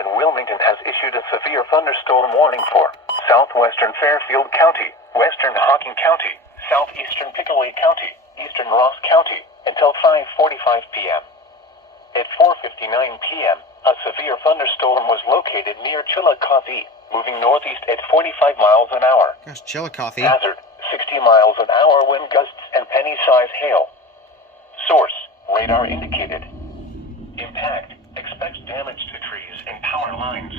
in Wilmington has issued a severe thunderstorm warning for southwestern Fairfield County, western Hocking County, southeastern Pickaway County, eastern Ross County, until 5:45 p.m. At 4:59 p.m., a severe thunderstorm was located near Chillicothe, moving northeast at 45 miles an hour. Gosh, Chillicothe. Hazard, 60 miles an hour wind gusts and penny-size hail. Source, radar indicated. Impact, expects damage to trees and power lines.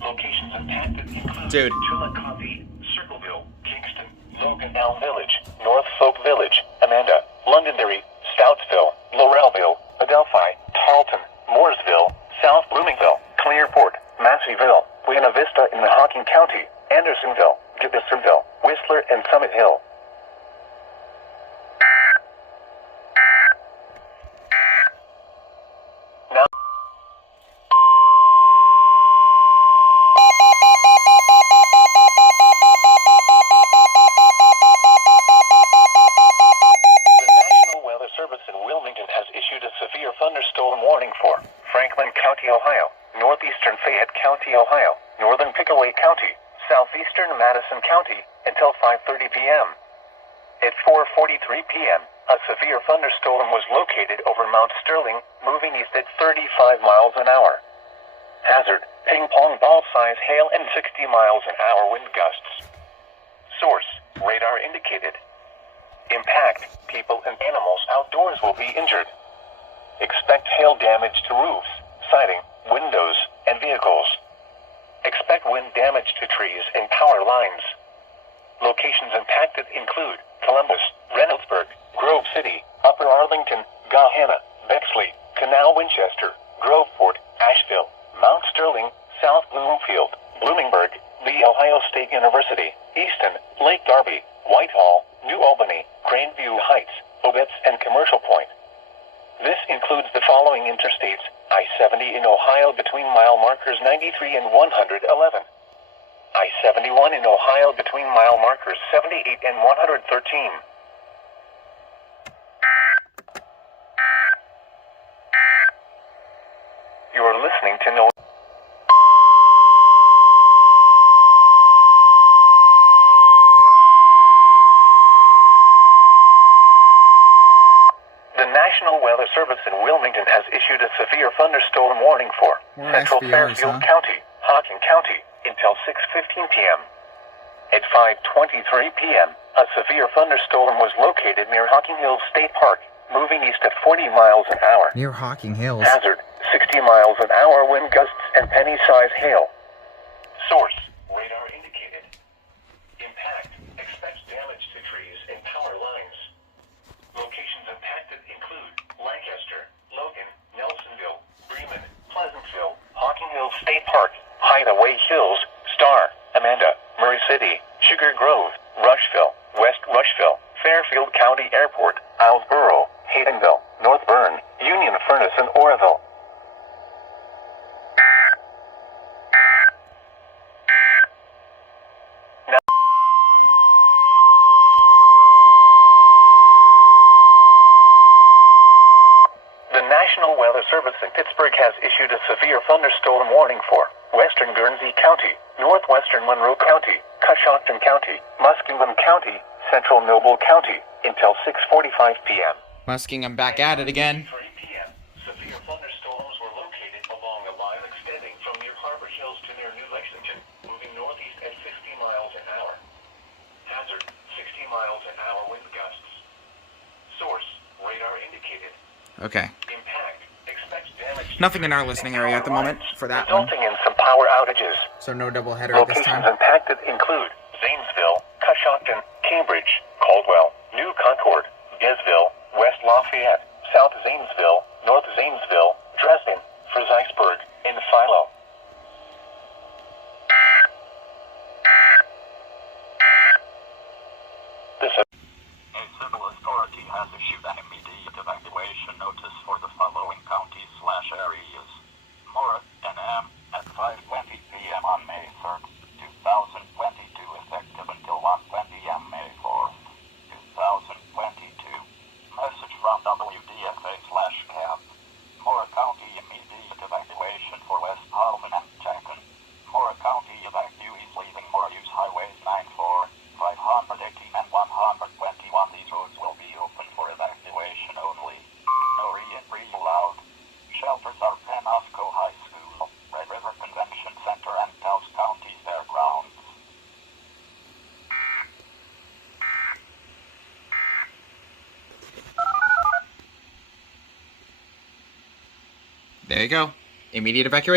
Locations impacted include Chillicothe, Circleville, Kingston, Logan Elm Village, North Folk Village, Amanda, Londonderry, Stoutsville, Laurelville, Adelphi, Tarleton, Mooresville, South Bloomingville, Clearport, Masseyville, Buena Vista in the Hocking County, Andersonville, Gibbsonville, Whistler, and Summit Hill. Now, the National Weather Service in Wilmington has issued a severe thunderstorm warning for Franklin County, Ohio, northeastern Fayette County, Ohio, northern Pickaway County, southeastern Madison County, until 5:30 p.m. At 4:43 p.m., a severe thunderstorm was located over Mount Sterling, moving east at 35 miles an hour. Hazard, ping-pong ball-size hail and 60 miles an hour wind gusts. Source, radar indicated. Impact, people and animals outdoors will be injured. Expect hail damage to roofs, siding, windows, and vehicles. Expect wind damage to trees and power lines. Locations impacted include Columbus, Reynoldsburg, Grove City, Upper Arlington, Gahanna, Bexley, Canal Winchester, Groveport, Asheville, Mount Sterling, South Bloomfield, Bloomingburg, The Ohio State University, Easton, Lake Darby, Whitehall, New Albany, Grandview Heights, Obetz, and Commercial Point. This includes the following interstates: I-70 in Ohio between mile markers 93 and 111. I-71 in Ohio between mile markers 78 and 113. You are listening to No. The National Weather Service in Wilmington has issued a severe thunderstorm warning for Central Fairfield County, Hocking County, until 6:15 p.m. At 5:23 p.m., a severe thunderstorm was located near Hocking Hills State Park, moving east at 40 miles an hour. Near Hocking Hills. Hazard, 60 miles an hour wind gusts and penny-size hail. Source, radar indicated. Impact, expects damage to trees and power lines. Locations impacted include Lancaster, Logan, Nelsonville, Bremen, Pleasantville, Hocking Hills State Park, Hideaway Hills, Star, Amanda, Murray City, Sugar Grove, Rushville, West Rushville, Fairfield County Airport, Islesboro, Haydenville, North Bern, Union Furnace, and Oroville. The National Weather Service in Pittsburgh has issued a severe thunderstorm warning for western Guernsey County, northwestern Monroe County, Coshocton County, Muskingum County, central Noble County, until 6:45 p.m. Muskingum back at it again. 3 p.m. Severe thunderstorms were located along a line extending from near Harbor Hills to near New Lexington, moving northeast at 60 miles an hour. Hazard, 60 miles an hour wind gusts. Source, radar indicated. Okay. Impact, expects damage. Nothing in our listening area at the moment for that one. Resulting in some power outages. So no double header at this Locations time. impacted include Zanesville, Coshocton, Cambridge, Caldwell, New Concord, Gesville, West Lafayette, South Zanesville, North Zanesville, Dresden, Frizzeisburg, and Philo. This A civil authority has issued an immediate evacuation notice for the following counties/areas. Mora, NM, at 5:20 p.m. on May 3rd, 2022, effective until 1:20 m. May 4th, 2022. Message from WDFA/CAP. Mora County immediate evacuation for West Palm There you go. Immediate evacuation.